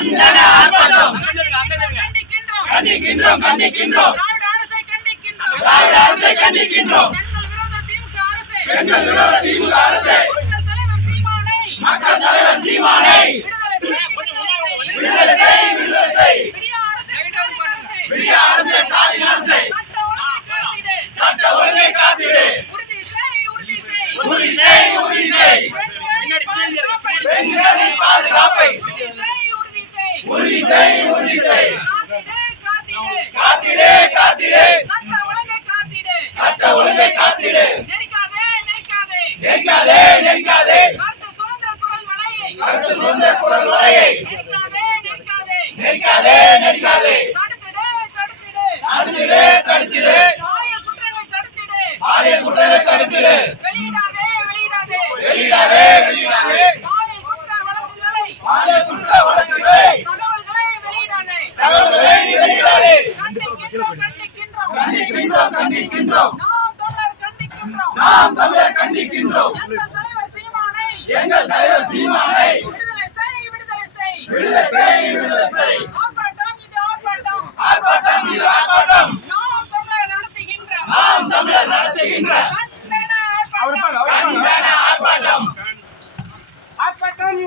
கண்டன ஆர்ப்பாட்டம் கண்டிக்கின்றோம் கண்டிக்கின்றோம் திராவிட அரசை கண்டிக்கின்றோம் பெண்கள் விரோத திமுக அரசு மக்கள் தலைவர் சீமானை விடுதலை செய் விடுதலை செய் விடிய அரசு ஸ்டாலின் அரசு சட்ட ஒழுங்கை காத்திடு உறுதி செய் உறுதி செய் பெண்களின் பாதுகாப்பை உறுதி செய் உறுதி செய் காத்திடு காத்திடு சட்ட ஒழுங்கை காத்திடு நெருக்காதே நெருக்காதே கருத்து சுதந்திர குரல் வலையை நெருக்காதே நெருக்காதே தடுத்திடு தடுத்திடு பாலியல் குற்றங்களை தடுத்திடு வெளியிடாதே வெளியிடாதே பாலியல் குற்ற வழக்குகளை தகவல்களை வெளியிடாதே கண்டிக்கின்றோம் கண்டிக்கின்றோம் நாம் தமிழர் கண்டிக்கின்றோம் எங்கள் தலைவர் சீமானை விடுதலை செய் விடுதலை செய் ஆர்ப்பாட்டம் இது ஆர்ப்பாட்டம் நாம் தமிழர் நடத்துகின்ற